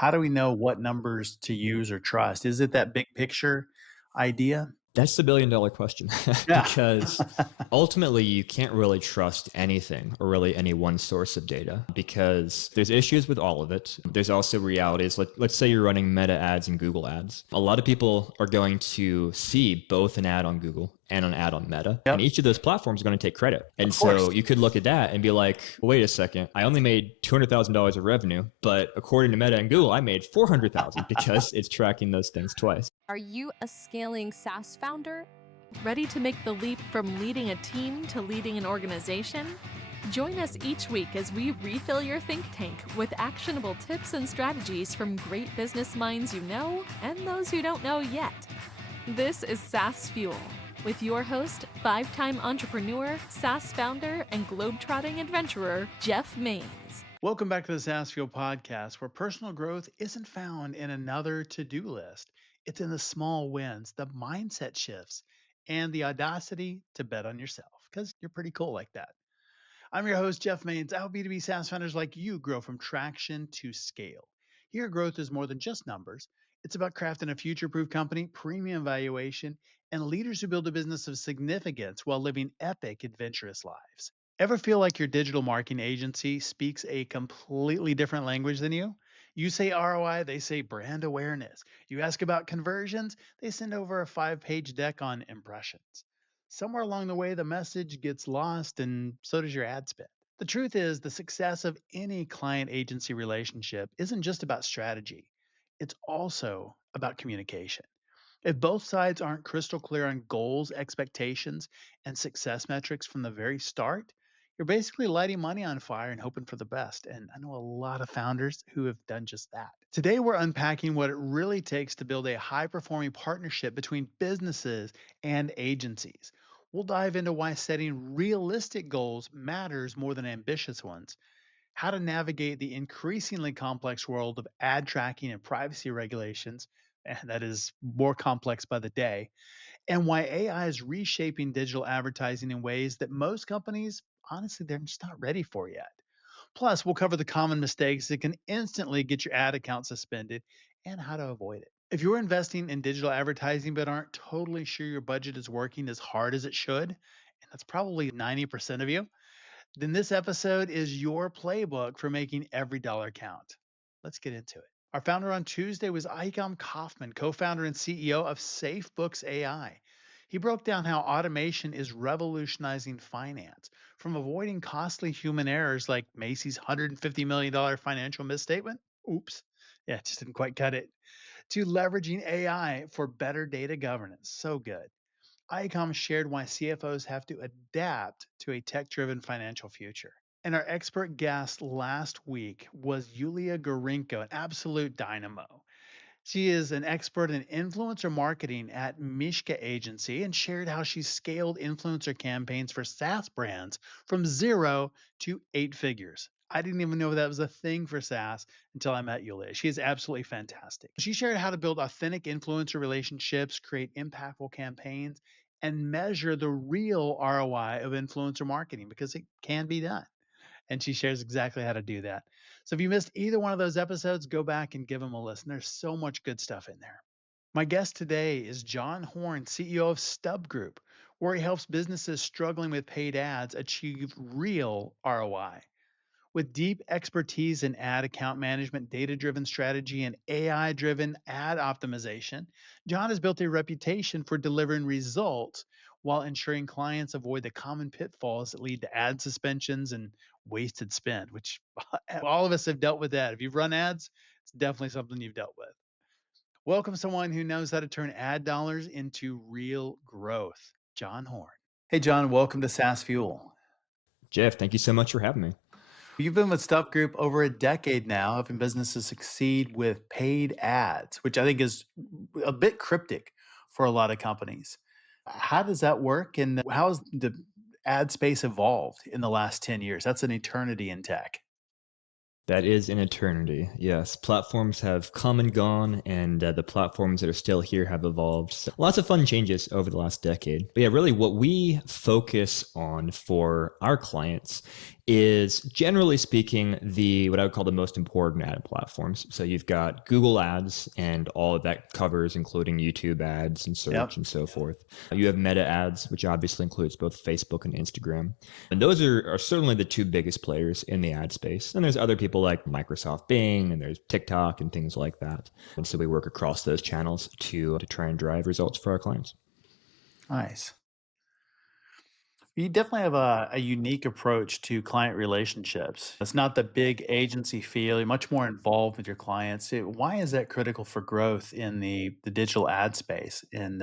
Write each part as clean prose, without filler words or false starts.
how do we know what numbers to use or trust? Is it that big picture idea? That's the billion-dollar question Yeah. because ultimately you can't really trust anything or really any one source of data because there's issues with all of it. There's also realities. Let's say you're running Meta ads and Google ads. A lot of people are going to see both an ad on Google and an ad on Meta. And Yep. each of those platforms are going to take credit. And Of course. so you could look at that and be like, wait a second, I only made $200,000 of revenue, but according to Meta and Google, I made $400,000 because it's tracking those things twice. Are you a scaling SaaS founder? Ready to make the leap from leading a team to leading an organization? Join us each week as we refill your think tank with actionable tips and strategies from great business minds you know and those who don't know yet. This is SaaS Fuel with your host, 5-time entrepreneur, SaaS founder, and globetrotting adventurer, Jeff Maines. Welcome back to the SaaS Fuel podcast, where personal growth isn't found in another to-do list. It's in the small wins, the mindset shifts, and the audacity to bet on yourself, because you're pretty cool like that. I'm your host, Jeff Maines. I help B2B SaaS founders like you grow from traction to scale. Here, growth is more than just numbers. It's about crafting a future-proof company, premium valuation, and leaders who build a business of significance while living epic, adventurous lives. Ever feel like your digital marketing agency speaks a completely different language than you? You say ROI, they say brand awareness. You ask about conversions, they send over a 5-page deck on impressions. Somewhere along the way, the message gets lost, and so does your ad spend. The truth is, the success of any client agency relationship isn't just about strategy, it's also about communication. If both sides aren't crystal clear on goals, expectations, and success metrics from the very start, you're basically lighting money on fire and hoping for the best. And I know a lot of founders who have done just that. Today, we're unpacking what it really takes to build a high-performing partnership between businesses and agencies. We'll dive into why setting realistic goals matters more than ambitious ones, how to navigate the increasingly complex world of ad tracking and privacy regulations, and that is more complex by the day, and why AI is reshaping digital advertising in ways that most companies, honestly, they're just not ready for yet. Plus, we'll cover the common mistakes that can instantly get your ad account suspended and how to avoid it. If you're investing in digital advertising but aren't totally sure your budget is working as hard as it should, and that's probably 90% of you, then this episode is your playbook for making every dollar count. Let's get into it. Our founder on Tuesday was Icom Kaufman, co-founder and CEO of SafeBooks AI. He broke down how automation is revolutionizing finance, from avoiding costly human errors like Macy's $150 million financial misstatement. Oops. Yeah, it just didn't quite cut it. To leveraging AI for better data governance. So good. ICOM shared why CFOs have to adapt to a tech-driven financial future. And our expert guest last week was Yulia Gorinko, an absolute dynamo. She is an expert in influencer marketing at Mishka Agency and shared how she scaled influencer campaigns for SaaS brands from 0 to 8 figures. I didn't even know that was a thing for SaaS until I met Yulia. She is absolutely fantastic. She shared how to build authentic influencer relationships, create impactful campaigns, and measure the real ROI of influencer marketing because it can be done. And she shares exactly how to do that. So if you missed either one of those episodes, go back and give them a listen. There's so much good stuff in there. My guest today is John Horn, CEO of StubGroup, where he helps businesses struggling with paid ads achieve real ROI. With deep expertise in ad account management, data-driven strategy, and AI-driven ad optimization, John has built a reputation for delivering results while ensuring clients avoid the common pitfalls that lead to ad suspensions and wasted spend, which all of us have dealt with that. If you've run ads, it's definitely something you've dealt with. Welcome someone who knows how to turn ad dollars into real growth, John Horn. Hey, John, welcome to SaaS Fuel. Jeff, thank you so much for having me. You've been with StubGroup over a decade now, helping businesses succeed with paid ads, which I think is a bit cryptic for a lot of companies. How does that work? And how has the ad space evolved in the last 10 years? That's an eternity in tech. That is an eternity. Yes, platforms have come and gone, and the platforms that are still here have evolved. So lots of fun changes over the last decade. But yeah, really what we focus on for our clients is generally speaking what I would call the most important ad platforms. So you've got Google Ads and all of that covers, including YouTube ads and search and so forth. You have Meta Ads, which obviously includes both Facebook and Instagram. And those are certainly the two biggest players in the ad space. And there's other people like Microsoft Bing, and there's TikTok and things like that. And so we work across those channels to try and drive results for our clients. Nice. You definitely have a unique approach to client relationships. It's not the big agency feel. You're much more involved with your clients. Why is that critical for growth in the digital ad space? And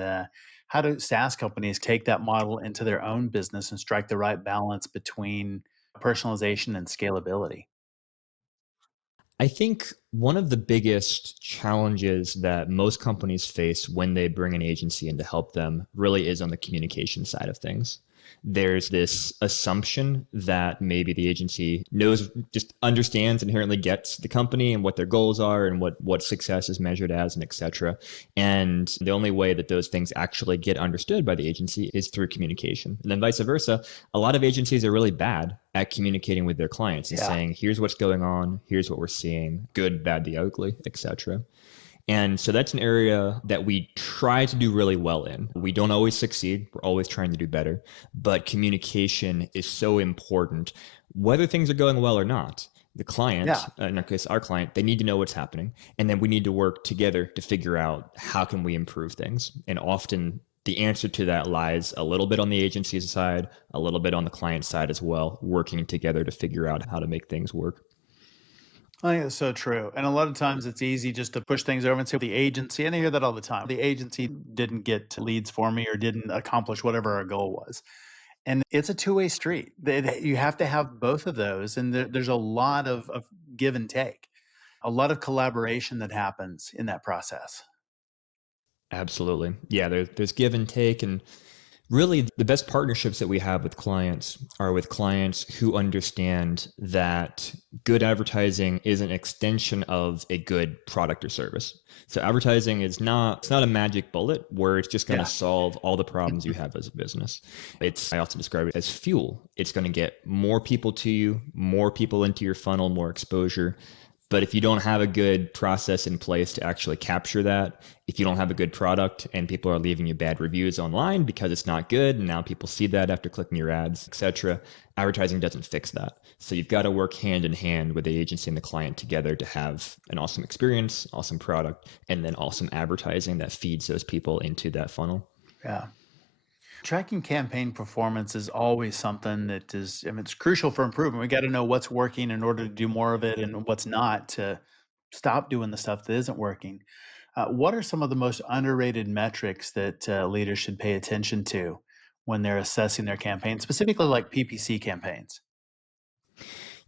how do SaaS companies take that model into their own business and strike the right balance between personalization and scalability? I think one of the biggest challenges that most companies face when they bring an agency in to help them really is on the communication side of things. There's this assumption that maybe the agency knows, just understands, inherently gets the company and what their goals are and what success is measured as, and et cetera. And the only way that those things actually get understood by the agency is through communication. And then vice versa, a lot of agencies are really bad at communicating with their clients and saying, here's what's going on, here's what we're seeing, good, bad, the ugly, et cetera. And so that's an area that we try to do really well in. We don't always succeed. We're always trying to do better. But communication is so important, whether things are going well or not. The client, in our case, our client, they need to know what's happening. And then we need to work together to figure out how can we improve things. And often the answer to that lies a little bit on the agency's side, a little bit on the client side as well, working together to figure out how to make things work. I think it's so true. And a lot of times it's easy just to push things over and say the agency, and I hear that all the time. The agency didn't get leads for me or didn't accomplish whatever our goal was. And it's a two-way street. You have to have both of those. And there's a lot of give and take, a lot of collaboration that happens in that process. Absolutely. Yeah, there's give and take. And really, the best partnerships that we have with clients are with clients who understand that good advertising is an extension of a good product or service. So advertising it's not a magic bullet where it's just going to solve all the problems you have as a business. I often describe it as fuel. It's going to get more people to you, more people into your funnel, more exposure. But if you don't have a good process in place to actually capture that, if you don't have a good product and people are leaving you bad reviews online because it's not good, and now people see that after clicking your ads, etc., advertising doesn't fix that. So you've got to work hand in hand with the agency and the client together to have an awesome experience, awesome product, and then awesome advertising that feeds those people into that funnel. Yeah. Tracking campaign performance is always something that is, it's crucial for improvement. We got to know what's working in order to do more of it and what's not to stop doing the stuff that isn't working. What are some of the most underrated metrics that leaders should pay attention to when they're assessing their campaigns, specifically like PPC campaigns?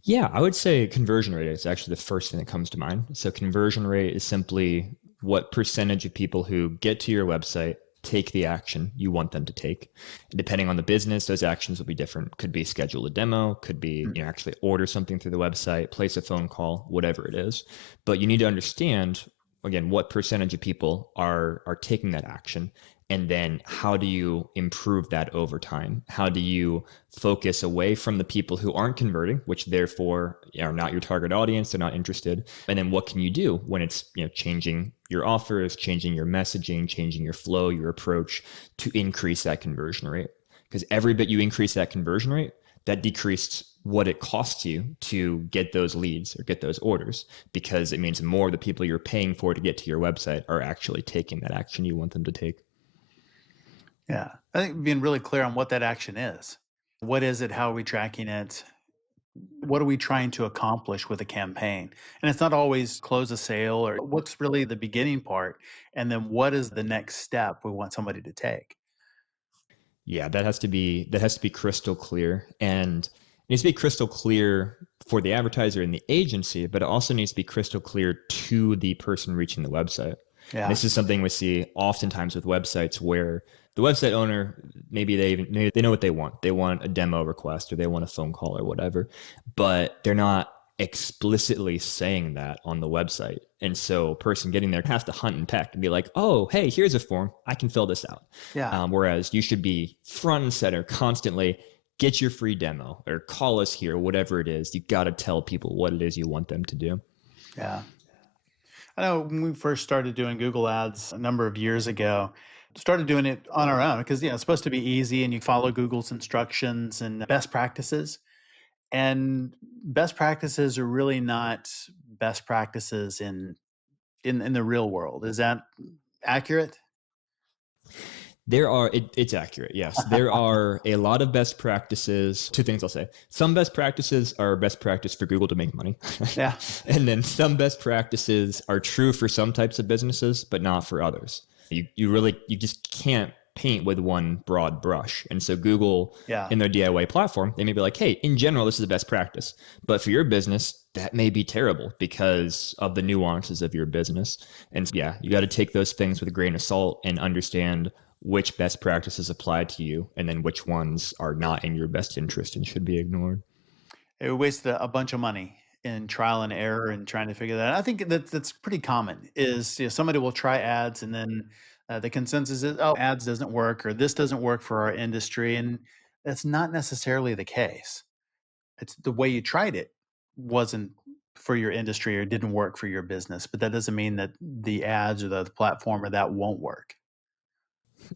Yeah, I would say conversion rate is actually the first thing that comes to mind. So conversion rate is simply what percentage of people who get to your website take the action you want them to take. And depending on the business, those actions will be different. Could be schedule a demo, could be actually order something through the website, place a phone call, whatever it is. But you need to understand, again, what percentage of people are taking that action. And then how do you improve that over time? How do you focus away from the people who aren't converting, which therefore are not your target audience, they're not interested? And then what can you do when it's changing your offers, changing your messaging, changing your flow, your approach to increase that conversion rate? Because every bit you increase that conversion rate, that decreased what it costs you to get those leads or get those orders, because it means more of the people you're paying for to get to your website are actually taking that action you want them to take. Yeah, I think being really clear on what that action is. What is it? How are we tracking it? What are we trying to accomplish with a campaign? And it's not always close a sale or what's really the beginning part. And then what is the next step we want somebody to take? Yeah, that has to be crystal clear. And it needs to be crystal clear for the advertiser and the agency, but it also needs to be crystal clear to the person reaching the website. Yeah. This is something we see oftentimes with websites where the website owner, maybe they know what they want. They want a demo request or they want a phone call or whatever, but they're not explicitly saying that on the website. And so a person getting there has to hunt and peck and be like, oh, hey, here's a form. I can fill this out. Yeah. Whereas you should be front and center constantly get your free demo or call us here, whatever it is. You got to tell people what it is you want them to do. Yeah. I know when we first started doing Google Ads a number of years ago, started doing it on our own because it's supposed to be easy and you follow Google's instructions and best practices. And best practices are really not best practices in the real world. Is that accurate? It's accurate. Yes. There are a lot of best practices. Two things I'll say. Some best practices are best practice for Google to make money. Yeah. And then some best practices are true for some types of businesses, but not for others. You just can't paint with one broad brush. And so Google in their DIY platform, they may be like, hey, in general, this is the best practice. But for your business, that may be terrible because of the nuances of your business. And yeah, you got to take those things with a grain of salt and understand which best practices apply to you and then which ones are not in your best interest and should be ignored. It wasted a bunch of money in trial and error and trying to figure that out. I think that's pretty common is somebody will try ads and then the consensus is, oh, ads doesn't work or this doesn't work for our industry. And that's not necessarily the case. It's the way you tried it wasn't for your industry or didn't work for your business, but that doesn't mean that the ads or the platform or that won't work.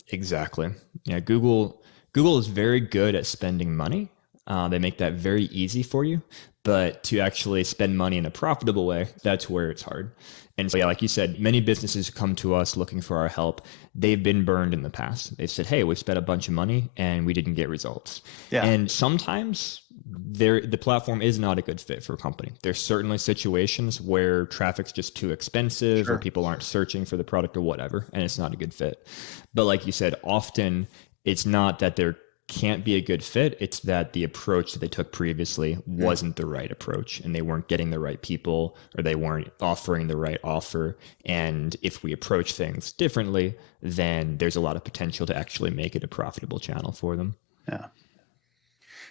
Exactly. Yeah. Google is very good at spending money. They make that very easy for you, but to actually spend money in a profitable way, that's where it's hard. And so, yeah, like you said, many businesses come to us looking for our help. They've been burned in the past. They've said, hey, we spent a bunch of money and we didn't get results. Yeah. And sometimes the platform is not a good fit for a company. There's certainly situations where traffic's just too expensive or people aren't searching for the product or whatever, and it's not a good fit. But like you said, often it's not that there can't be a good fit. It's that the approach that they took previously wasn't the right approach and they weren't getting the right people or they weren't offering the right offer. And if we approach things differently, then there's a lot of potential to actually make it a profitable channel for them. Yeah.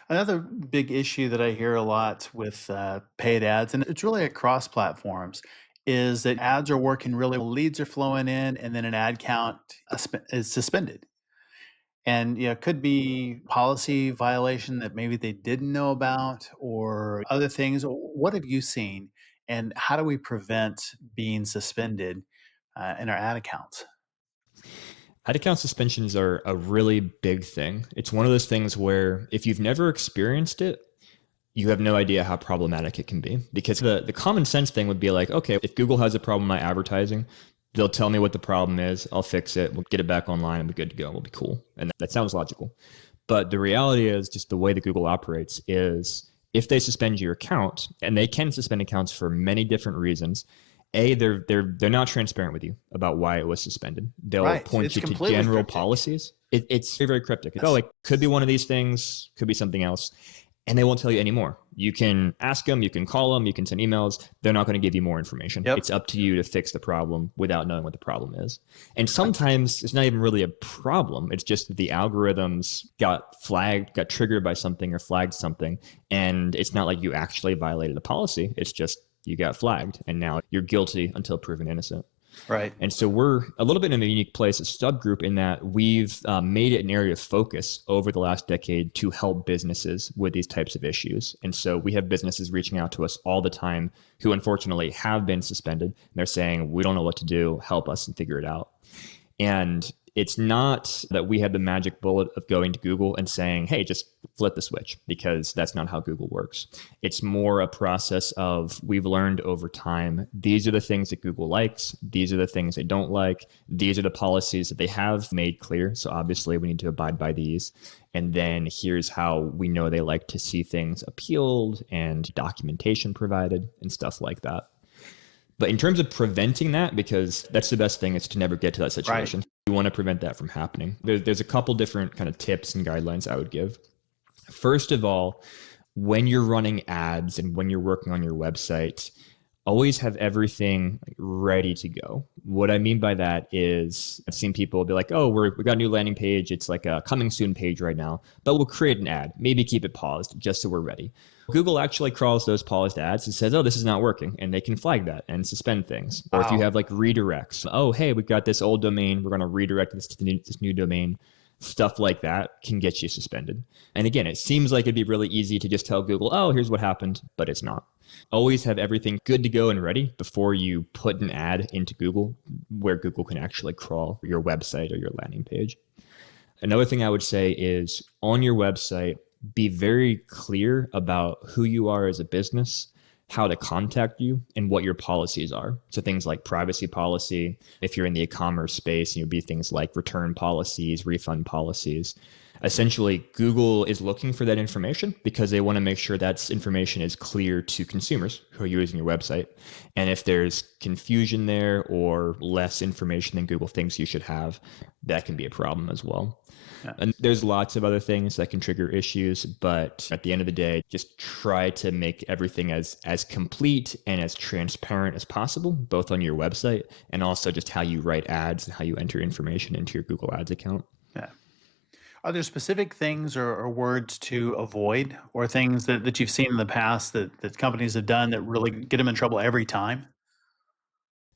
Another big issue that I hear a lot with paid ads, and it's really across platforms, is that ads are working really well, leads are flowing in, and then an ad count is suspended. And it could be policy violation that maybe they didn't know about or other things. What have you seen, and how do we prevent being suspended in our ad accounts? Ad account suspensions are a really big thing. It's one of those things where if you've never experienced it, you have no idea how problematic it can be. Because the common sense thing would be like, okay, if Google has a problem with my advertising, they'll tell me what the problem is. I'll fix it. We'll get it back online and we're good to go. We'll be cool. And that sounds logical. But the reality is just the way that Google operates is if they suspend your account, and they can suspend accounts for many different reasons, they're not transparent with you about why it was suspended. They'll point you to general policies. It's very, very cryptic. It could be one of these things, could be something else. And they won't tell you anymore. You can ask them, you can call them, you can send emails. They're not going to give you more information. It's up to you to fix the problem without knowing what the problem is. And sometimes it's not even really a problem. It's just that the algorithms got triggered by something or flagged something. And it's not like you actually violated a policy. It's just you got flagged and now you're guilty until proven innocent. Right. And so we're a little bit in a unique place at StubGroup in that we've made it an area of focus over the last decade to help businesses with these types of issues. And so we have businesses reaching out to us all the time who unfortunately have been suspended. And they're saying, we don't know what to do. Help us and figure it out. And it's not that we have the magic bullet of going to Google and saying, hey, just flip the switch, because that's not how Google works. It's more a process of we've learned over time, these are the things that Google likes. These are the things they don't like. These are the policies that they have made clear. So obviously we need to abide by these. And then here's how we know they like to see things appealed and documentation provided and stuff like that. But in terms of preventing that, because that's the best thing is to never get to that situation. Right. We want to prevent that from happening. There's a couple different kind of tips and guidelines I would give. First of all, when you're running ads and when you're working on your website, always have everything ready to go. What I mean by that is I've seen people be like, oh, we got a new landing page. It's like a coming soon page right now, but we'll create an ad, maybe keep it paused just so we're ready. Google actually crawls those paused ads and says, oh, this is not working. And they can flag that and suspend things. Or if you have like redirects, oh, hey, we've got this old domain. We're going to redirect this to this new domain. Stuff like that can get you suspended. And again, it seems like it'd be really easy to just tell Google, oh, here's what happened, but it's not. Always have everything good to go and ready before you put an ad into Google where Google can actually crawl your website or your landing page. Another thing I would say is on your website, be very clear about who you are as a business, how to contact you, and what your policies are. So things like privacy policy, if you're in the e-commerce space, be things like return policies, refund policies. Essentially, Google is looking for that information because they want to make sure that information is clear to consumers who are using your website. And if there's confusion there or less information than Google thinks you should have, that can be a problem as well. Yeah. And there's lots of other things that can trigger issues, but at the end of the day, just try to make everything as complete and as transparent as possible, both on your website and also just how you write ads and how you enter information into your Google Ads account. Yeah. Are there specific things or words to avoid, or things that you've seen in the past that companies have done that really get them in trouble every time?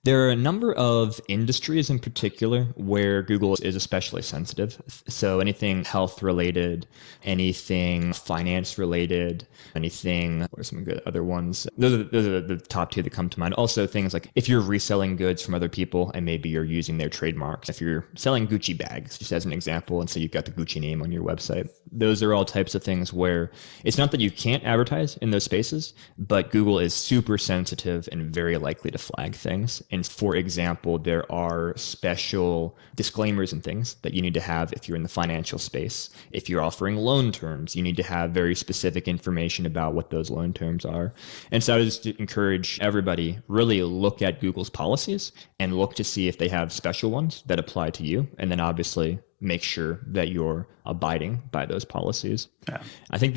There are a number of industries in particular where Google is especially sensitive. So anything health related, anything finance related, anything, what are some good other ones? Those are the top two that come to mind. Also things like if you're reselling goods from other people and maybe you're using their trademarks. If you're selling Gucci bags, just as an example, and so you've got the Gucci name on your website. Those are all types of things where it's not that you can't advertise in those spaces, but Google is super sensitive and very likely to flag things. And for example, there are special disclaimers and things that you need to have if you're in the financial space. If you're offering loan terms, you need to have very specific information about what those loan terms are. And so I just encourage everybody really look at Google's policies and look to see if they have special ones that apply to you. And then obviously make sure that you're abiding by those policies. Yeah. I think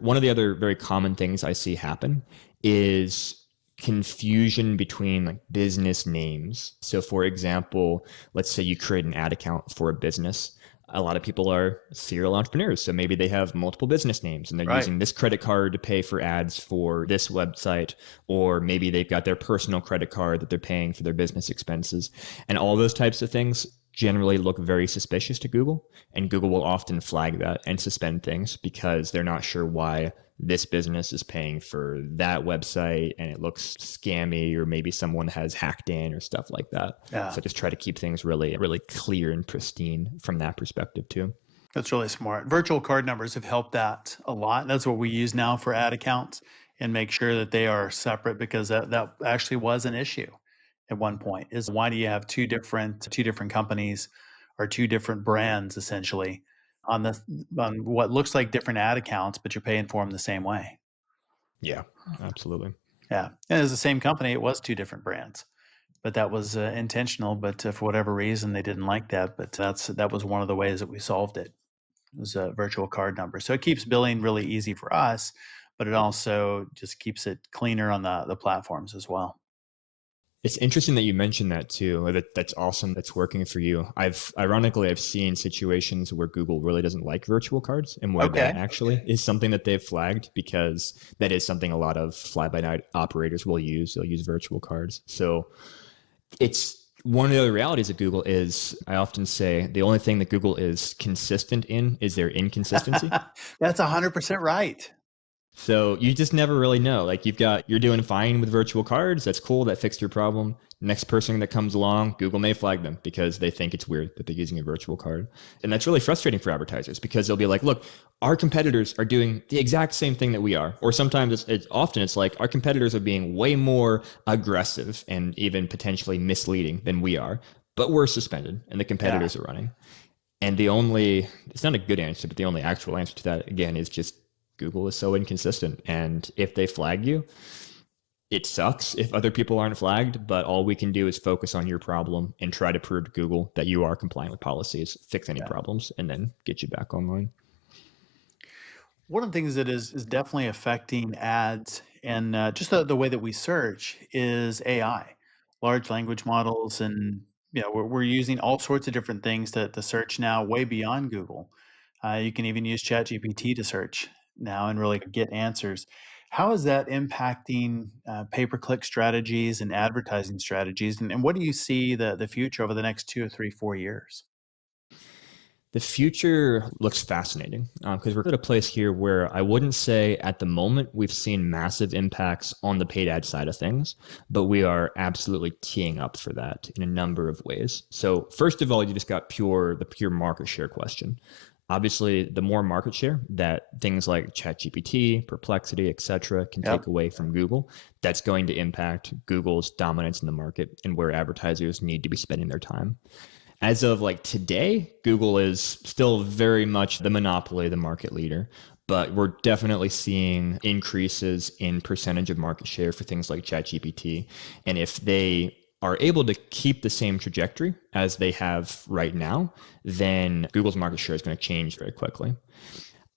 one of the other very common things I see happen is confusion between like business names. So for example, let's say you create an ad account for a business. A lot of people are serial entrepreneurs. So maybe they have multiple business names and they're Right. using this credit card to pay for ads for this website, or maybe they've got their personal credit card that they're paying for their business expenses. And all those types of things generally look very suspicious to Google, and Google will often flag that and suspend things because they're not sure why this business is paying for that website and it looks scammy, or maybe someone has hacked in or stuff like that. Yeah. So just try to keep things really, really clear and pristine from that perspective too. That's really smart. Virtual card numbers have helped that a lot. That's what we use now for ad accounts, and make sure that they are separate, because that actually was an issue at one point. Is why do you have two different companies or two different brands essentially on what looks like different ad accounts, but you're paying for them the same way? Yeah, absolutely. Yeah, and as the same company, it was two different brands, but that was intentional. But for whatever reason, they didn't like that. But that was one of the ways that we solved it. It was a virtual card number, so it keeps billing really easy for us, but it also just keeps it cleaner on the platforms as well. It's interesting that you mentioned that too. That's awesome. That's working for you. I've seen situations where Google really doesn't like virtual cards, and where that actually is something that they've flagged, because that is something a lot of fly-by-night operators will use. They'll use virtual cards. So it's one of the other realities of Google is, I often say, the only thing that Google is consistent in is their inconsistency. That's 100% right. So you just never really know. Like you're doing fine with virtual cards. That's cool. That fixed your problem. Next person that comes along, Google may flag them because they think it's weird that they're using a virtual card. And that's really frustrating for advertisers, because they'll be like, look, our competitors are doing the exact same thing that we are. Or sometimes it's like our competitors are being way more aggressive and even potentially misleading than we are, but we're suspended and the competitors are running. And it's not a good answer, but the only actual answer to that, again, is just Google is so inconsistent. And if they flag you, it sucks if other people aren't flagged, but all we can do is focus on your problem and try to prove to Google that you are compliant with policies, fix any problems, and then get you back online. One of the things that is definitely affecting ads and just the way that we search is AI, large language models. And we're using all sorts of different things to search now, way beyond Google. You can even use ChatGPT to search now and really get answers. How is that impacting pay-per-click strategies and advertising strategies? And what do you see the future over the next 2 or 3, 4 years? The future looks fascinating because we're at a place here where I wouldn't say at the moment we've seen massive impacts on the paid ad side of things, but we are absolutely teeing up for that in a number of ways. So first of all, you just got the pure market share question. Obviously, the more market share that things like ChatGPT, Perplexity, et cetera, can take away from Google, that's going to impact Google's dominance in the market and where advertisers need to be spending their time. As of like today, Google is still very much the monopoly, the market leader, but we're definitely seeing increases in percentage of market share for things like ChatGPT. And if they are able to keep the same trajectory as they have right now, then Google's market share is going to change very quickly.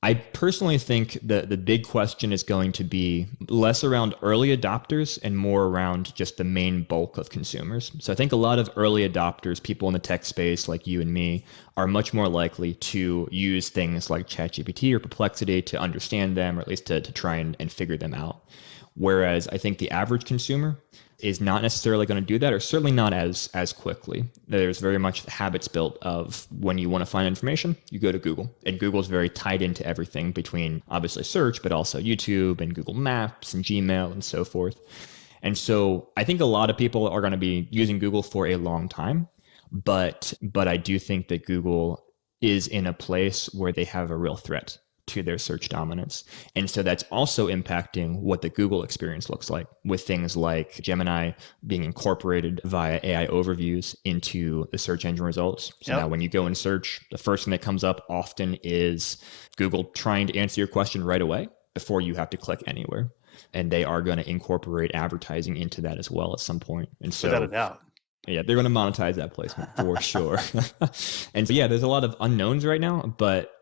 I personally think that the big question is going to be less around early adopters and more around just the main bulk of consumers. So I think a lot of early adopters, people in the tech space like you and me, are much more likely to use things like ChatGPT or Perplexity to understand them, or at least to try and figure them out. Whereas I think the average consumer is not necessarily going to do that, or certainly not as quickly. There's very much habits built of when you want to find information, you go to Google. And Google's very tied into everything between obviously search, but also YouTube and Google Maps and Gmail and so forth. And so I think a lot of people are going to be using Google for a long time, but I do think that Google is in a place where they have a real threat to their search dominance. And so that's also impacting what the Google experience looks like, with things like Gemini being incorporated via AI overviews into the search engine results. So now when you go and search, the first thing that comes up often is Google trying to answer your question right away before you have to click anywhere. And they are going to incorporate advertising into that as well at some point. And so, without a doubt. Yeah, they're going to monetize that placement for sure. And so, yeah, there's a lot of unknowns right now, but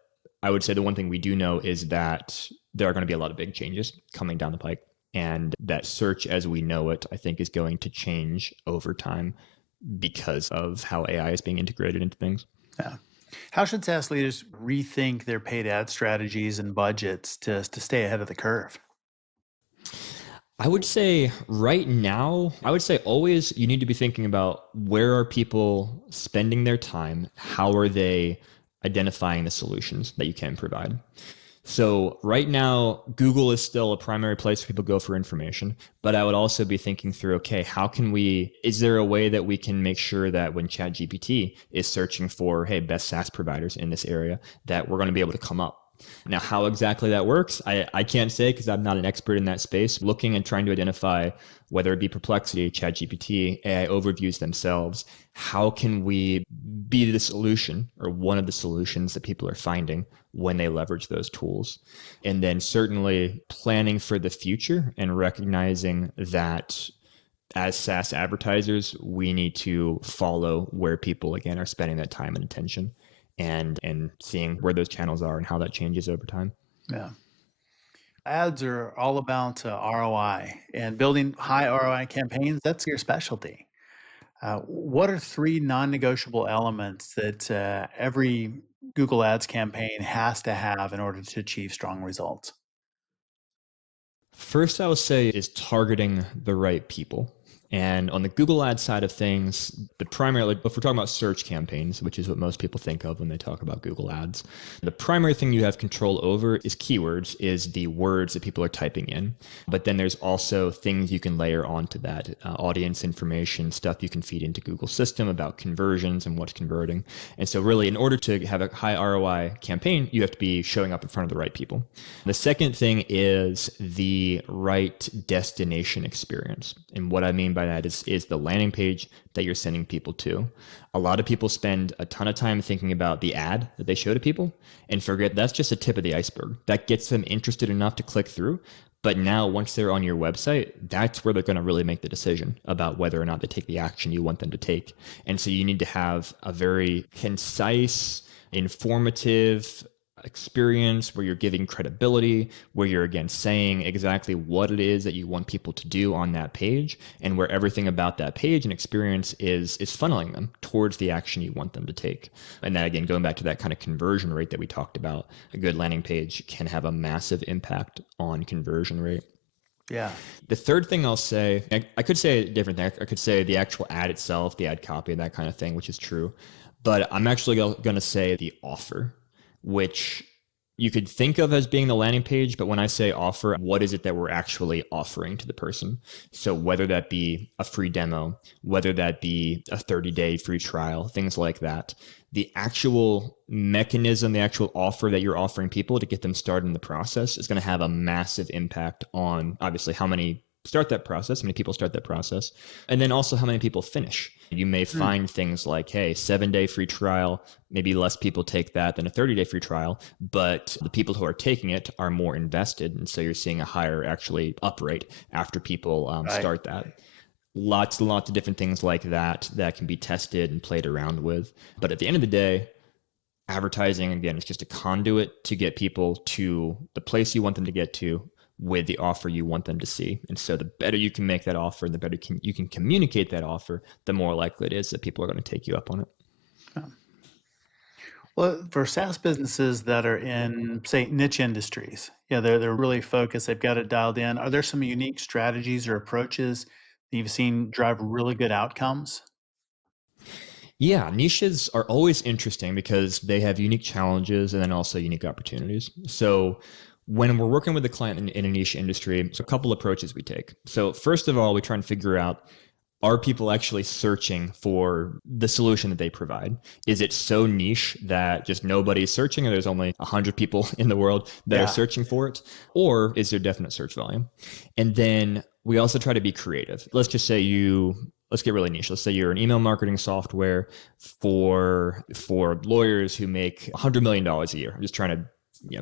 I would say the one thing we do know is that there are going to be a lot of big changes coming down the pike, and that search as we know it, I think, is going to change over time because of how AI is being integrated into things. Yeah. How should SaaS leaders rethink their paid ad strategies and budgets to stay ahead of the curve? I would say right now, always you need to be thinking about where are people spending their time? How are they identifying the solutions that you can provide? So right now, Google is still a primary place where people go for information, but I would also be thinking through, okay, is there a way that we can make sure that when ChatGPT is searching for, hey, best SaaS providers in this area, that we're going to be able to come up? Now, how exactly that works, I can't say because I'm not an expert in that space. Looking and trying to identify whether it be Perplexity, ChatGPT, AI overviews themselves, how can we be the solution or one of the solutions that people are finding when they leverage those tools? And then certainly planning for the future and recognizing that as SaaS advertisers, we need to follow where people, again, are spending that time and attention, and seeing where those channels are and how that changes over time. Yeah. Ads are all about ROI, and building high ROI campaigns, that's your specialty. What are 3 non-negotiable elements that every Google Ads campaign has to have in order to achieve strong results? First, I would say is targeting the right people. And on the Google Ads side of things, if we're talking about search campaigns, which is what most people think of when they talk about Google Ads, the primary thing you have control over is keywords, is the words that people are typing in. But then there's also things you can layer onto that, audience information, stuff you can feed into Google's system about conversions and what's converting. And so really, in order to have a high ROI campaign, you have to be showing up in front of the right people. The second thing is the right destination experience. And what I mean by that is the landing page that you're sending people to. A lot of people spend a ton of time thinking about the ad that they show to people and forget that's just a tip of the iceberg. That gets them interested enough to click through. But now once they're on your website, that's where they're going to really make the decision about whether or not they take the action you want them to take. And so you need to have a very concise, informative experience where you're giving credibility, where you're again saying exactly what it is that you want people to do on that page, and where everything about that page and experience is funneling them towards the action you want them to take. And then again, going back to that kind of conversion rate that we talked about, a good landing page can have a massive impact on conversion rate. Yeah. The third thing I'll say, I could say a different thing. I could say the actual ad itself, the ad copy, that kind of thing, which is true. But I'm actually going to say the offer, which you could think of as being the landing page. But when I say offer, what is it that we're actually offering to the person? So whether that be a free demo, whether that be a 30-day free trial, things like that, the actual mechanism, the actual offer that you're offering people to get them started in the process is going to have a massive impact on obviously how many start that process, how many people start that process, and then also how many people finish. You may find things like, hey, 7-day free trial, maybe less people take that than a 30-day free trial, but the people who are taking it are more invested. And so you're seeing a higher actually up rate after people start that. Lots and lots of different things like that that can be tested and played around with. But at the end of the day, advertising, again, is just a conduit to get people to the place you want them to get to with the offer you want them to see. And so the better you can make that offer, the better you can communicate that offer, the more likely it is that people are going to take you up on it. Well, for SaaS businesses that are in, say, niche industries, they're really focused, they've got it dialed in. Are there some unique strategies or approaches that you've seen drive really good outcomes? Yeah, niches are always interesting because they have unique challenges and then also unique opportunities. So when we're working with a client in a niche industry, there's a couple approaches we take. So first of all, we try and figure out, are people actually searching for the solution that they provide? Is it so niche that just nobody's searching, or there's only 100 people in the world that are searching for it? Or is there definite search volume? And then we also try to be creative. Let's just say let's get really niche. Let's say you're an email marketing software for lawyers who make $100 million a year. I'm just trying to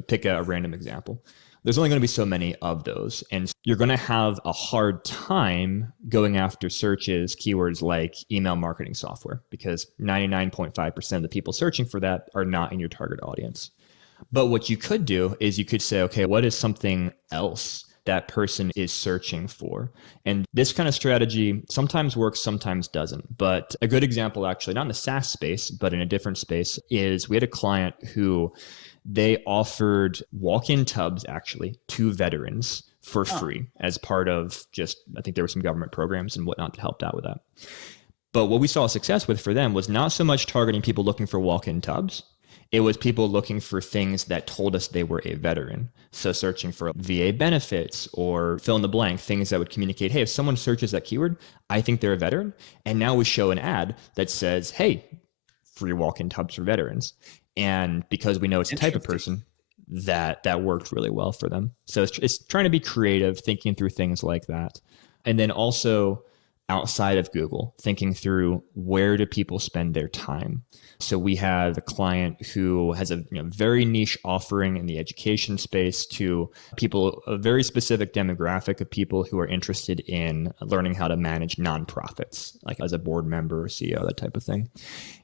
pick a random example. There's only going to be so many of those. And you're going to have a hard time going after searches, keywords like email marketing software, because 99.5% of the people searching for that are not in your target audience. But what you could do is you could say, okay, what is something else that person is searching for? And this kind of strategy sometimes works, sometimes doesn't. But a good example, actually, not in the SaaS space, but in a different space, is we had a client who they offered walk-in tubs actually to veterans for free as part of I think there were some government programs and whatnot that helped out with that. But what we saw success with for them was not so much targeting people looking for walk-in tubs. It was people looking for things that told us they were a veteran. So searching for VA benefits or fill in the blank, things that would communicate, hey, if someone searches that keyword, I think they're a veteran. And now we show an ad that says, hey, free walk-in tubs for veterans. And because we know it's the type of person, that worked really well for them. So it's trying to be creative, thinking through things like that. And then also outside of Google, thinking through, where do people spend their time? So we have a client who has a very niche offering in the education space to people, a very specific demographic of people who are interested in learning how to manage nonprofits, like as a board member or CEO, that type of thing.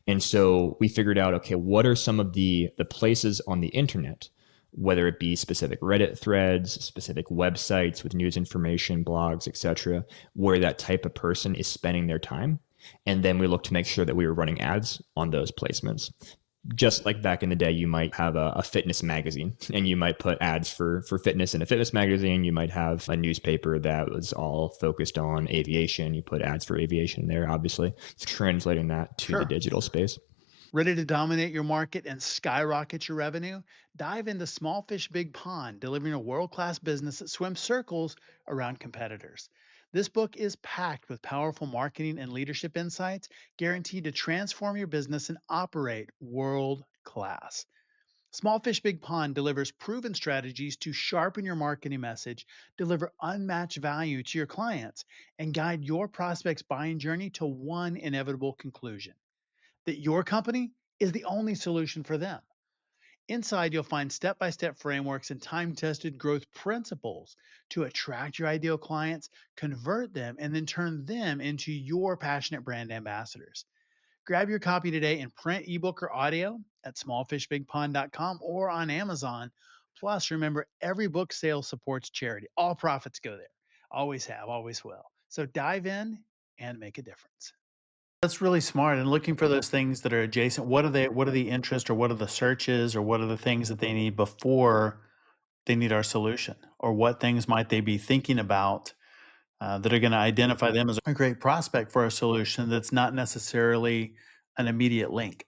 And so we figured out, okay, what are some of the places on the internet, whether it be specific Reddit threads, specific websites with news information, blogs, etc., where that type of person is spending their time. And then we look to make sure that we were running ads on those placements. Just like back in the day, you might have a fitness magazine and you might put ads for fitness in a fitness magazine. You might have a newspaper that was all focused on aviation. You put ads for aviation there, obviously. It's translating that to the digital space. Ready to dominate your market and skyrocket your revenue? Dive into Small Fish, Big Pond, delivering a world-class business that swims circles around competitors. This book is packed with powerful marketing and leadership insights guaranteed to transform your business and operate world-class. Small Fish, Big Pond delivers proven strategies to sharpen your marketing message, deliver unmatched value to your clients, and guide your prospects' buying journey to one inevitable conclusion: that your company is the only solution for them. Inside, you'll find step-by-step frameworks and time-tested growth principles to attract your ideal clients, convert them, and then turn them into your passionate brand ambassadors. Grab your copy today in print, ebook, or audio at smallfishbigpond.com or on Amazon. Plus, remember, every book sale supports charity. All profits go there. Always have, always will. So dive in and make a difference. That's really smart. And looking for those things that are adjacent. What are the interest, or what are the searches, or what are the things that they need before they need our solution? Or what things might they be thinking about that are going to identify them as a great prospect for a solution that's not necessarily an immediate link?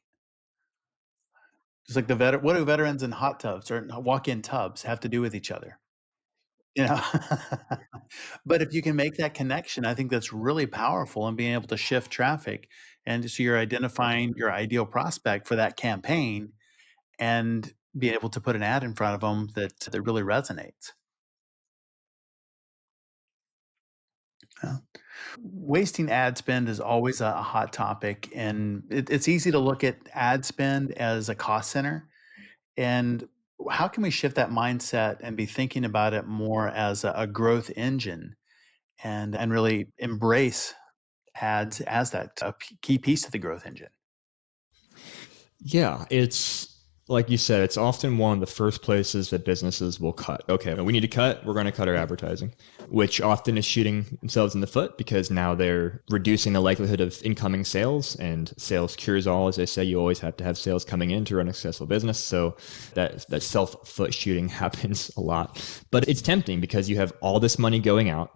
Just like what do veterans in hot tubs or walk-in tubs have to do with each other? You know? But if you can make that connection, I think that's really powerful in being able to shift traffic. And so you're identifying your ideal prospect for that campaign and be able to put an ad in front of them that really resonates. Yeah. Wasting ad spend is always a hot topic, and it's easy to look at ad spend as a cost center. And how can we shift that mindset and be thinking about it more as a growth engine and really embrace ads as that key piece of the growth engine? Yeah, it's like you said, it's often one of the first places that businesses will cut. Okay, we need to cut, we're going to cut our advertising, which often is shooting themselves in the foot because now they're reducing the likelihood of incoming sales, and sales cures all. As I say, you always have to have sales coming in to run a successful business. So that self-foot shooting happens a lot. But it's tempting because you have all this money going out,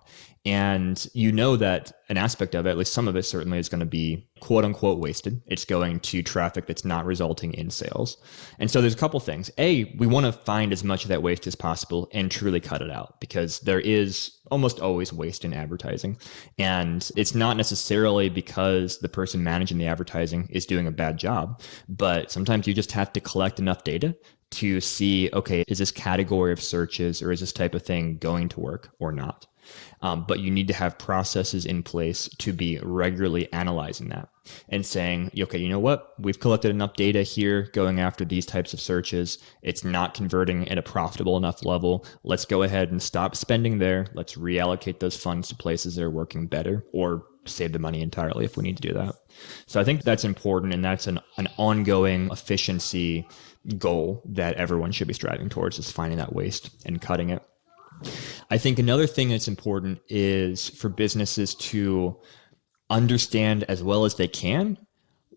and you know that an aspect of it, at least some of it certainly, is going to be quote unquote wasted. It's going to traffic that's not resulting in sales. And so there's a couple things. A, we want to find as much of that waste as possible and truly cut it out, because there is almost always waste in advertising. And it's not necessarily because the person managing the advertising is doing a bad job, but sometimes you just have to collect enough data to see, okay, is this category of searches or is this type of thing going to work or not? But you need to have processes in place to be regularly analyzing that and saying, okay, you know what? We've collected enough data here going after these types of searches. It's not converting at a profitable enough level. Let's go ahead and stop spending there. Let's reallocate those funds to places that are working better, or save the money entirely if we need to do that. So I think that's important, and that's an ongoing efficiency goal that everyone should be striving towards, is finding that waste and cutting it. I think another thing that's important is for businesses to understand as well as they can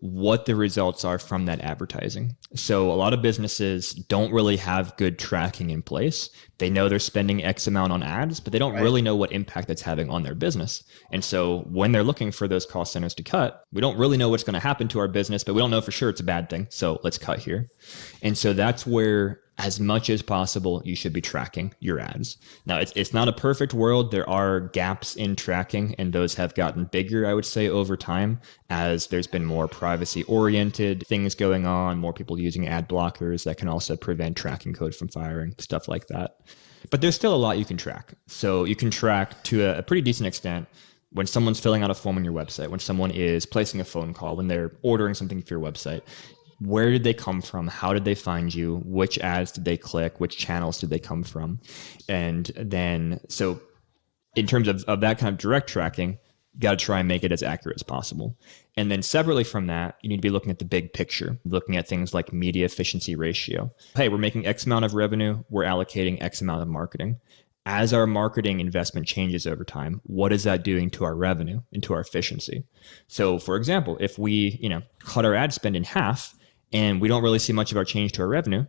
what the results are from that advertising. So a lot of businesses don't really have good tracking in place. They know they're spending X amount on ads, but they don't really know what impact that's having on their business. And so when they're looking for those cost centers to cut, we don't really know what's going to happen to our business, but we don't know for sure it's a bad thing. So let's cut here. And so that's where, as much as possible, you should be tracking your ads. Now, it's not a perfect world. There are gaps in tracking, and those have gotten bigger, I would say, over time, as there's been more privacy-oriented things going on, more people using ad blockers that can also prevent tracking code from firing, stuff like that. But there's still a lot you can track. So you can track to a pretty decent extent when someone's filling out a form on your website, when someone is placing a phone call, when they're ordering something for your website. Where did they come from? How did they find you? Which ads did they click? Which channels did they come from? And then, so in terms of that kind of direct tracking, you got to try and make it as accurate as possible. And then separately from that, you need to be looking at the big picture, looking at things like media efficiency ratio. Hey, we're making X amount of revenue. We're allocating X amount of marketing. As our marketing investment changes over time, what is that doing to our revenue and to our efficiency? So for example, if we, cut our ad spend in half, and we don't really see much of our change to our revenue,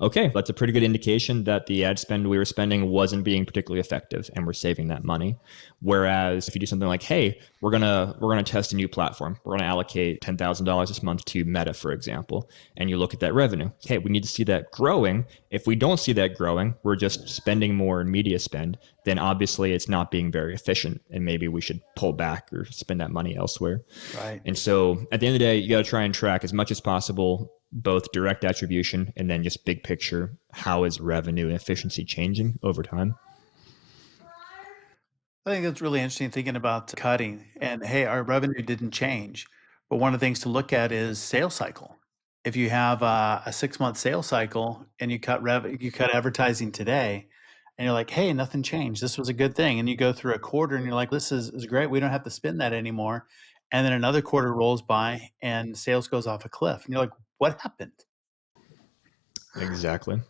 okay, that's a pretty good indication that the ad spend we were spending wasn't being particularly effective, and we're saving that money. Whereas if you do something like, hey, we're gonna test a new platform, we're gonna allocate $10,000 this month to Meta, for example, and you look at that revenue, okay, we need to see that growing. If we don't see that growing, we're just spending more in media spend, then obviously it's not being very efficient, and maybe we should pull back or spend that money elsewhere. Right. And so at the end of the day, you got to try and track as much as possible, both direct attribution and then just big picture. How is revenue and efficiency changing over time? I think that's really interesting thinking about cutting. And hey, our revenue didn't change, but one of the things to look at is sales cycle. If you have a 6-month sales cycle and you cut advertising today, and you're like, hey, nothing changed. This was a good thing. And you go through a quarter and you're like, this is great. We don't have to spend that anymore. And then another quarter rolls by and sales goes off a cliff. And you're like, what happened? Exactly.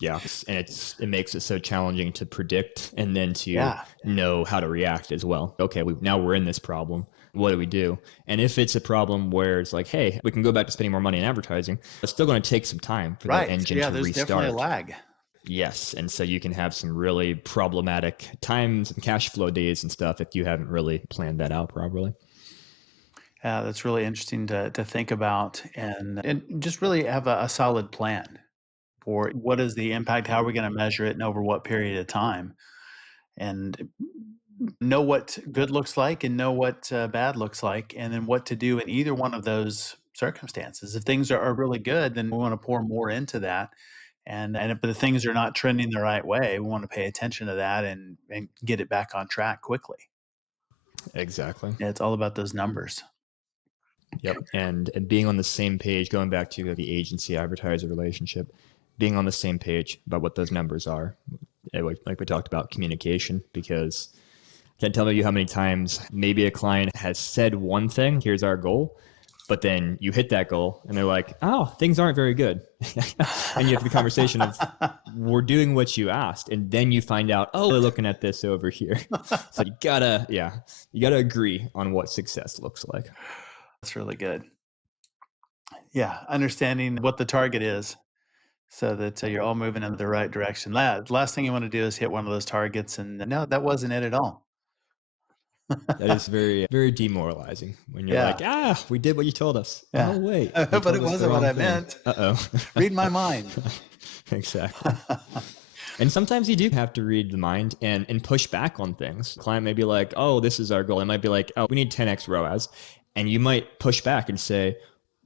Yeah. And it makes it so challenging to predict and then to know how to react as well. Okay, now we're in this problem. What do we do? And if it's a problem where it's like, hey, we can go back to spending more money in advertising, it's still going to take some time for that engine to there's restart. Definitely a lag. Yes. And so you can have some really problematic times and cash flow days and stuff if you haven't really planned that out properly. Yeah, that's really interesting to think about and just really have a solid plan for what is the impact, how are we going to measure it, and over what period of time, and know what good looks like and know what bad looks like, and then what to do in either one of those circumstances. If things are really good, then we want to pour more into that. And if the things are not trending the right way, we want to pay attention to that and get it back on track quickly. Exactly. Yeah, it's all about those numbers. Yep. And being on the same page, going back to the agency advertiser relationship, being on the same page about what those numbers are. Like we talked about communication, because I can't tell you how many times maybe a client has said one thing, here's our goal, but then you hit that goal and they're like, oh, things aren't very good. And you have the conversation of, we're doing what you asked. And then you find out, oh, we're looking at this over here. So you gotta agree on what success looks like. That's really good. Yeah, understanding what the target is so that you're all moving in the right direction. The last thing you want to do is hit one of those targets and no, that wasn't it at all. That is very, very demoralizing when you're like, we did what you told us. Yeah. Oh, wait. But it wasn't what I meant. Uh-oh. Read my mind. Exactly. And sometimes you do have to read the mind and push back on things. The client may be like, oh, this is our goal. It might be like, oh, we need 10x ROAS. And you might push back and say,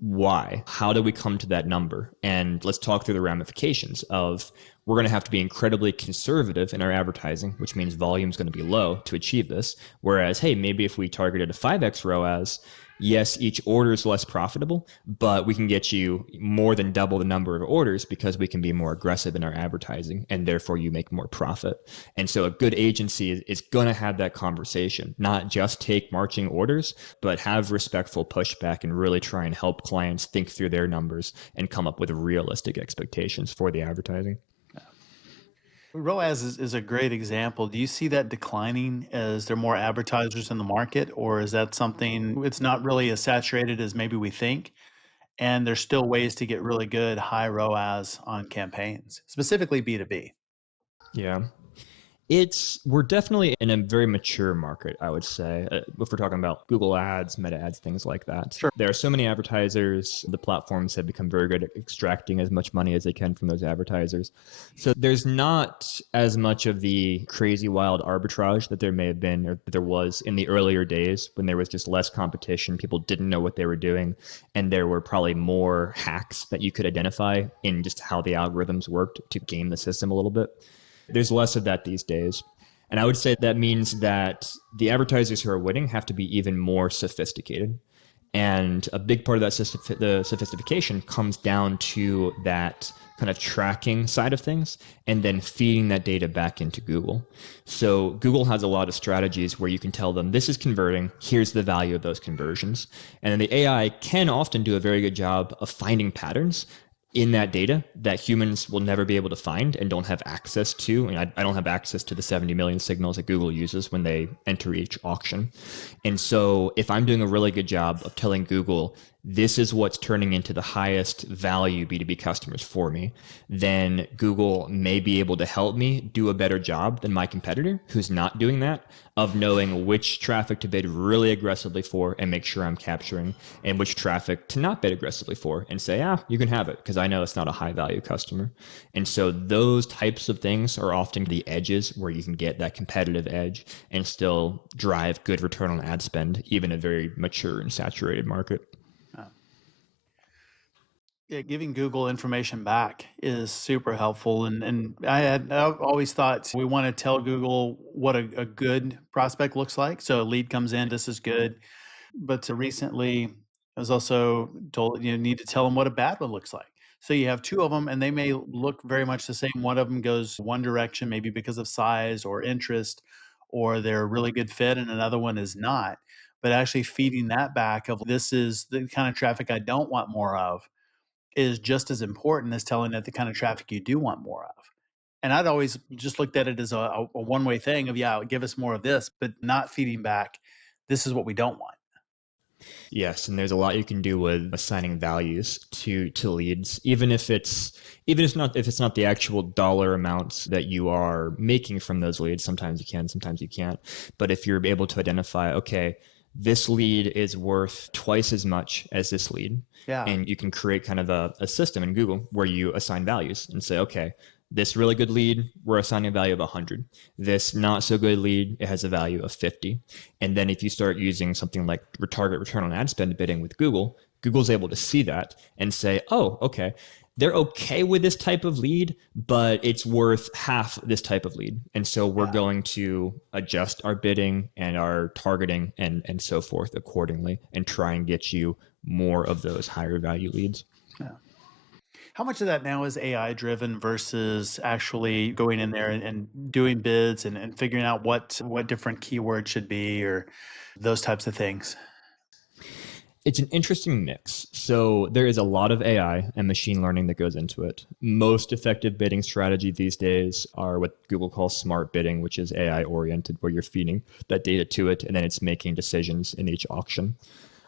why? How do we come to that number? And let's talk through the ramifications of, we're going to have to be incredibly conservative in our advertising, which means volume is going to be low to achieve this. Whereas, hey, maybe if we targeted a 5x ROAS, yes, each order is less profitable, but we can get you more than double the number of orders because we can be more aggressive in our advertising, and therefore you make more profit. And so a good agency is going to have that conversation, not just take marching orders, but have respectful pushback and really try and help clients think through their numbers and come up with realistic expectations for the advertising. ROAS is a great example. Do you see that declining as there are more advertisers in the market, or is that something it's not really as saturated as maybe we think? And there's still ways to get really good high ROAS on campaigns, specifically B2B. Yeah. We're definitely in a very mature market, I would say, if we're talking about Google ads, meta ads, things like that. Sure. There are so many advertisers. The platforms have become very good at extracting as much money as they can from those advertisers. So there's not as much of the crazy wild arbitrage that there may have been, or that there was in the earlier days when there was just less competition. People didn't know what they were doing. And there were probably more hacks that you could identify in just how the algorithms worked to game the system a little bit. There's less of that these days. And I would say that means that the advertisers who are winning have to be even more sophisticated. And a big part of that the sophistication comes down to that kind of tracking side of things and then feeding that data back into Google. So Google has a lot of strategies where you can tell them this is converting, here's the value of those conversions. And then the AI can often do a very good job of finding patterns in that data that humans will never be able to find and don't have access to. And I don't have access to the 70 million signals that Google uses when they enter each auction. And so if I'm doing a really good job of telling Google, this is what's turning into the highest value B2B customers for me, then Google may be able to help me do a better job than my competitor who's not doing that, of knowing which traffic to bid really aggressively for and make sure I'm capturing, and which traffic to not bid aggressively for and say, you can have it because I know it's not a high value customer. And so those types of things are often the edges where you can get that competitive edge and still drive good return on ad spend, even in a very mature and saturated market. Yeah, giving Google information back is super helpful. And I've always thought we want to tell Google what a good prospect looks like. So a lead comes in, this is good. But recently, I was also told you need to tell them what a bad one looks like. So you have two of them, and they may look very much the same. One of them goes one direction, maybe because of size or interest, or they're a really good fit, and another one is not. But actually feeding that back of this is the kind of traffic I don't want more of is just as important as telling it the kind of traffic you do want more of. And I'd always just looked at it as a one-way thing of, give us more of this, but not feeding back, this is what we don't want. Yes, and there's a lot you can do with assigning values to leads, even if it's not the actual dollar amounts that you are making from those leads. Sometimes you can, sometimes you can't. But if you're able to identify, okay, this lead is worth twice as much as this lead. Yeah. And you can create kind of a system in Google where you assign values and say, okay, this really good lead, we're assigning a value of 100. This not so good lead, it has a value of 50. And then if you start using something like target return on ad spend bidding with Google, Google's able to see that and say, oh, okay, they're okay with this type of lead, but it's worth half this type of lead. And so we're going to adjust our bidding and our targeting and so forth accordingly and try and get you more of those higher value leads. Yeah. How much of that now is AI driven versus actually going in there and doing bids and figuring out what different keywords should be or those types of things? It's an interesting mix. So there is a lot of AI and machine learning that goes into it. Most effective bidding strategy these days are what Google calls smart bidding, which is AI oriented, where you're feeding that data to it and then it's making decisions in each auction.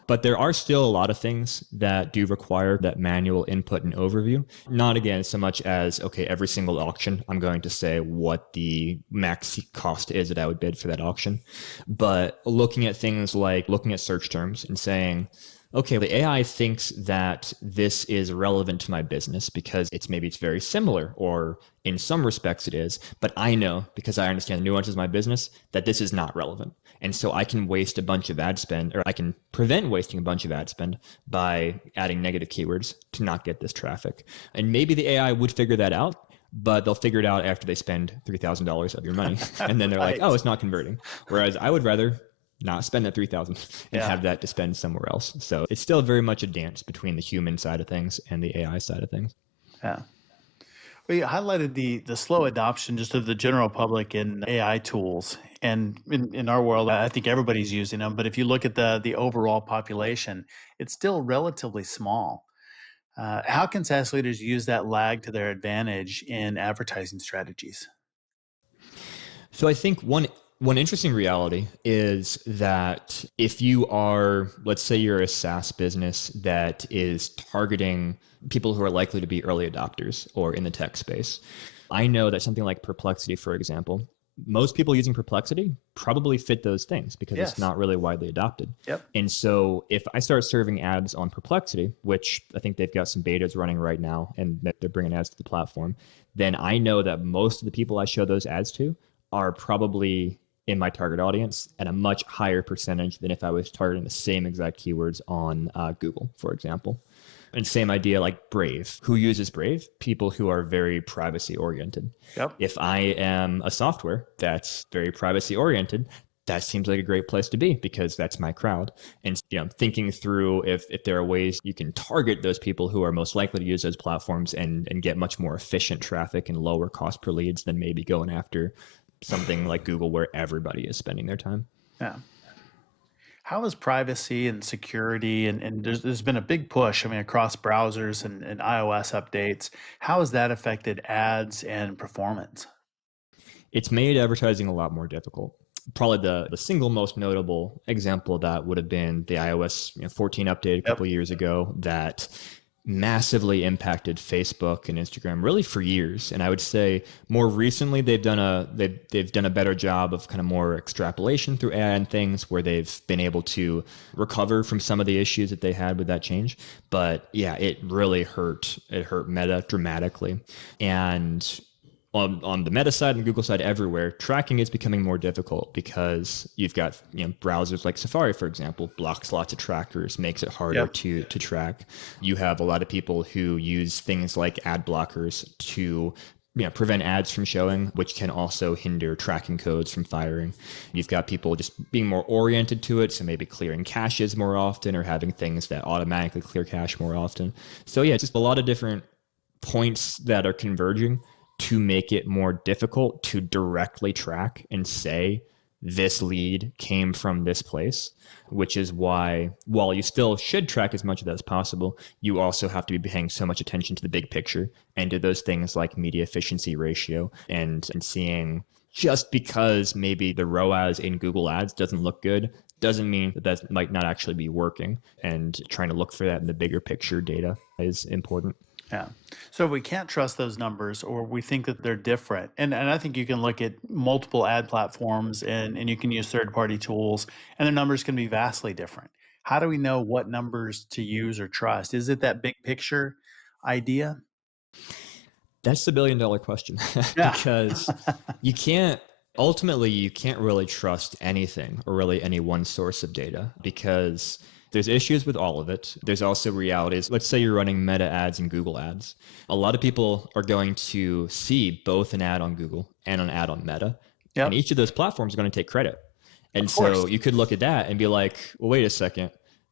But there are still a lot of things that do require that manual input and overview. Not again so much as, okay, every single auction, I'm going to say what the max cost is that I would bid for that auction. But looking at things like looking at search terms and saying, okay, the AI thinks that this is relevant to my business because it's very similar, or in some respects it is, but I know because I understand the nuances of my business that this is not relevant. And so I can waste a bunch of ad spend, or I can prevent wasting a bunch of ad spend by adding negative keywords to not get this traffic. And maybe the AI would figure that out, but they'll figure it out after they spend $3,000 of your money. And then they're Right. like, oh, it's not converting. Whereas I would rather not spend that $3,000 and Yeah. have that to spend somewhere else. So it's still very much a dance between the human side of things and the AI side of things. Yeah. Well, you highlighted the slow adoption just of the general public in AI tools. And in our world, I think everybody's using them. But if you look at the overall population, it's still relatively small. How can SaaS leaders use that lag to their advantage in advertising strategies? So I think one interesting reality is that if you are, let's say you're a SaaS business that is targeting people who are likely to be early adopters or in the tech space, I know that something like Perplexity, for example, most people using Perplexity probably fit those things because Yes. it's not really widely adopted. Yep. And so if I start serving ads on Perplexity, which I think they've got some betas running right now and they're bringing ads to the platform, then I know that most of the people I show those ads to are probably in my target audience at a much higher percentage than if I was targeting the same exact keywords on Google, for example. And same idea like Brave. Who uses Brave? People who are very privacy oriented. Yep. If I am a software that's very privacy oriented, that seems like a great place to be because that's my crowd. And thinking through if there are ways you can target those people who are most likely to use those platforms and get much more efficient traffic and lower cost per leads than maybe going after something like Google where everybody is spending their time. Yeah. How is privacy and security, and there's been a big push, across browsers and iOS updates. How has that affected ads and performance? It's made advertising a lot more difficult. Probably the single most notable example of that would have been the iOS 14 update a couple years ago that massively impacted Facebook and Instagram really for years. And I would say more recently they've done a better job of kind of more extrapolation through AI and things where they've been able to recover from some of the issues that they had with that change. But yeah, it really hurt. It hurt Meta dramatically. And on the Meta side and the Google side, everywhere, tracking is becoming more difficult because you've got browsers like Safari, for example, blocks lots of trackers, makes it harder to track. You have a lot of people who use things like ad blockers to prevent ads from showing, which can also hinder tracking codes from firing. You've got people just being more oriented to it, so maybe clearing caches more often or having things that automatically clear cache more often. So yeah, just a lot of different points that are converging to make it more difficult to directly track and say this lead came from this place, which is why while you still should track as much of that as possible, you also have to be paying so much attention to the big picture and to those things like media efficiency ratio and seeing just because maybe the ROAS in Google Ads doesn't look good doesn't mean that might not actually be working, and trying to look for that in the bigger picture data is important. Yeah. So if we can't trust those numbers or we think that they're different, and I think you can look at multiple ad platforms and you can use third-party tools and the numbers can be vastly different. How do we know what numbers to use or trust? Is it that big picture idea? That's the $1 billion question Yeah. because you can't ultimately you can't really trust anything or really any one source of data because there's issues with all of it. There's also realities. Let's say you're running Meta ads and Google ads. A lot of people are going to see both an ad on Google and an ad on Meta, and Yep. each of those platforms are going to take credit. And Of course. so you could look at that and be like, well, wait a second.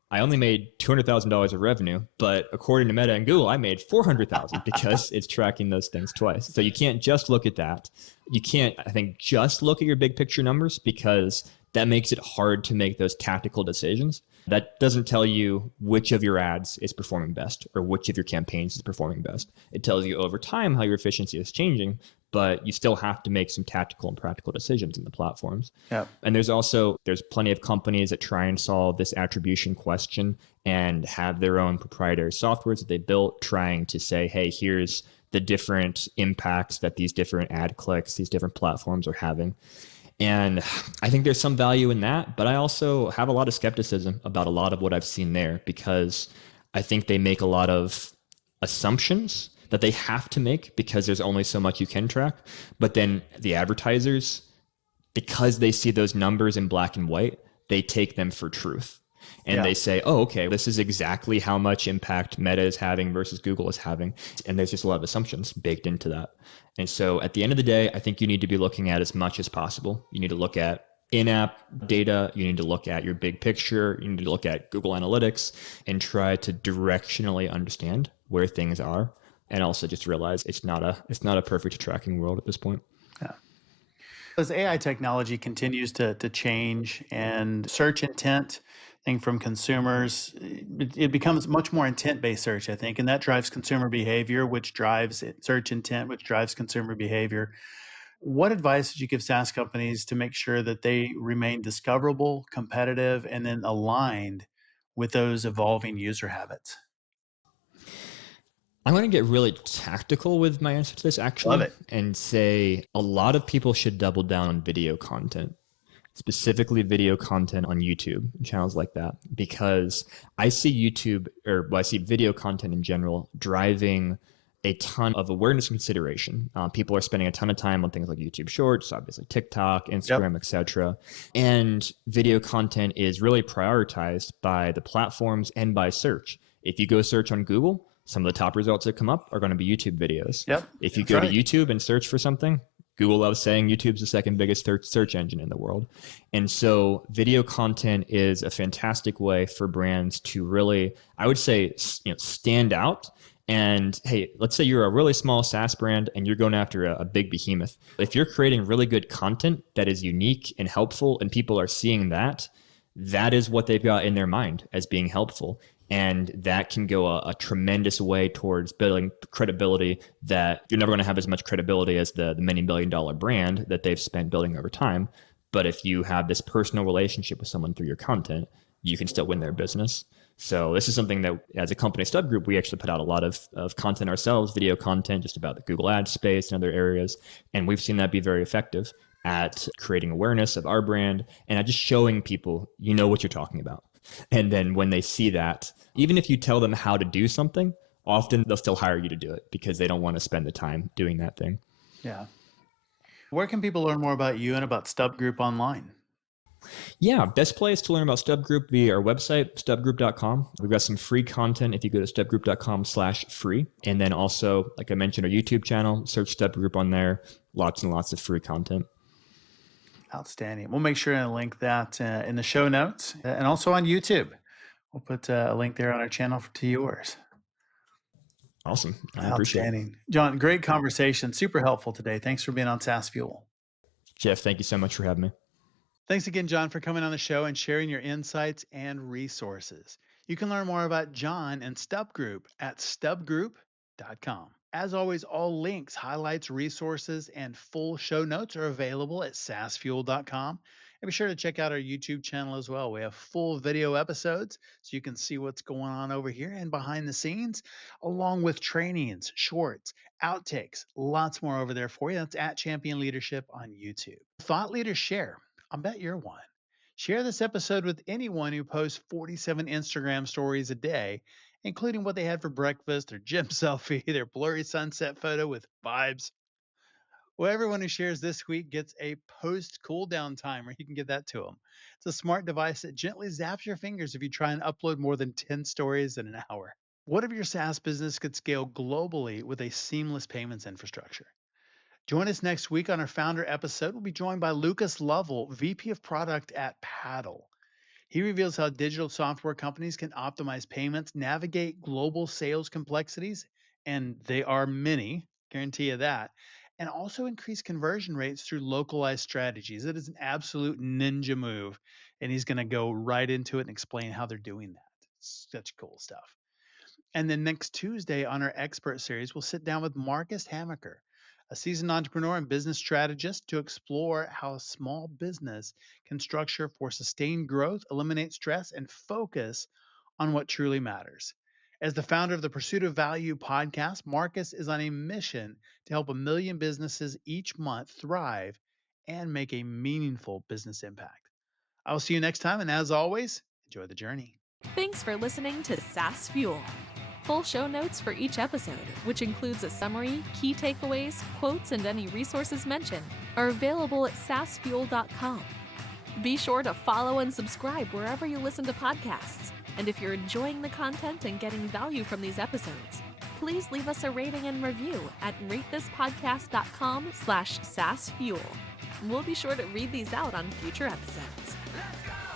I only made $200,000 of revenue, but according to Meta and Google, I made 400,000 because it's tracking those things twice. So you can't just look at that. You can't, I think, just look at your big picture numbers because that makes it hard to make those tactical decisions. That doesn't tell you which of your ads is performing best or which of your campaigns is performing best. It tells you over time how your efficiency is changing, but you still have to make some tactical and practical decisions in the platforms. Yep. And there's plenty of companies that try and solve this attribution question and have their own proprietary softwares that they built trying to say, hey, here's the different impacts that these different ad clicks, these different platforms are having. And I think there's some value in that, but I also have a lot of skepticism about a lot of what I've seen there because I think they make a lot of assumptions that they have to make because there's only so much you can track. But then the advertisers, because they see those numbers in black and white, they take them for truth. And Yeah. they say, oh, okay, this is exactly how much impact Meta is having versus Google is having. And there's just a lot of assumptions baked into that. And so at the end of the day, I think you need to be looking at as much as possible. You need to look at in-app data. You need to look at your big picture. You need to look at Google Analytics and try to directionally understand where things are. And also just realize it's not a perfect tracking world at this point. Yeah. As AI technology continues to change and search intent, thing from consumers, it becomes much more intent-based search, I think, and that drives consumer behavior, which drives search intent, which drives consumer behavior. What advice would you give SaaS companies to make sure that they remain discoverable, competitive, and then aligned with those evolving user habits? I'm going to get really tactical with my answer to this Love actually it. and say a lot of people should double down on video content, specifically video content on YouTube and channels like that, because I see I see video content in general driving a ton of awareness and consideration. People are spending a ton of time on things like YouTube Shorts, obviously TikTok, Yep. Instagram, etc. And video content is really prioritized by the platforms and by search. If you go search on Google, some of the top results that come up are going to be YouTube videos. Yep. If you That's go to right. YouTube and search for something, Google loves saying YouTube's the second biggest search engine in the world. And so video content is a fantastic way for brands to really, I would say, stand out. And hey, let's say you're a really small SaaS brand and you're going after a big behemoth. If you're creating really good content that is unique and helpful and people are seeing that, that is what they've got in their mind as being helpful. And that can go a tremendous way towards building credibility that you're never going to have as much credibility as the many $1 billion brand that they've spent building over time. But if you have this personal relationship with someone through your content, you can still win their business. So this is something that as a company, StubGroup, we actually put out a lot of content ourselves, video content just about the Google ad space and other areas. And we've seen that be very effective at creating awareness of our brand and at just showing people, you know what you're talking about. And then when they see that, even if you tell them how to do something, often they'll still hire you to do it because they don't want to spend the time doing that thing. Yeah. Where can people learn more about you and about StubGroup online? Yeah, best place to learn about StubGroup via our website, stubgroup.com. We've got some free content if you go to stubgroup.com/free. And then also, like I mentioned, our YouTube channel, search StubGroup on there. Lots and lots of free content. Outstanding. We'll make sure to link that in the show notes and also on YouTube. We'll put a link there on our channel to yours. Awesome. I appreciate it. Outstanding. John, great conversation. Super helpful today. Thanks for being on SaaS Fuel. Jeff, thank you so much for having me. Thanks again, John, for coming on the show and sharing your insights and resources. You can learn more about John and StubGroup at stubgroup.com. As always, all links, highlights, resources, and full show notes are available at saasfuel.com. And be sure to check out our YouTube channel as well. We have full video episodes so you can see what's going on over here and behind the scenes, along with trainings, shorts, outtakes, lots more over there for you. That's at Champion Leadership on YouTube. Thought leaders share. I bet you're one. Share this episode with anyone who posts 47 Instagram stories a day, including what they had for breakfast, their gym selfie, their blurry sunset photo with vibes. Well, everyone who shares this week gets a post cooldown timer. You can give that to them. It's a smart device that gently zaps your fingers if you try and upload more than 10 stories in an hour. What if your SaaS business could scale globally with a seamless payments infrastructure? Join us next week on our founder episode. We'll be joined by Lucas Lovell, VP of Product at Paddle. He reveals how digital software companies can optimize payments, navigate global sales complexities, and they are many, guarantee you that, and also increase conversion rates through localized strategies. It is an absolute ninja move, and he's going to go right into it and explain how they're doing that. It's such cool stuff. And then next Tuesday on our expert series, we'll sit down with Marcus Hamaker, a seasoned entrepreneur and business strategist, to explore how a small business can structure for sustained growth, eliminate stress, and focus on what truly matters. As the founder of the Pursuit of Value podcast, Marcus is on a mission to help 1 million businesses each month thrive and make a meaningful business impact. I will see you next time, and as always, enjoy the journey. Thanks for listening to SaaS Fuel. Full show notes for each episode, which includes a summary, key takeaways, quotes, and any resources mentioned, are available at saasfuel.com. Be sure to follow and subscribe wherever you listen to podcasts. And if you're enjoying the content and getting value from these episodes, please leave us a rating and review at ratethispodcast.com/SaaSFuel. We'll be sure to read these out on future episodes. Let's go!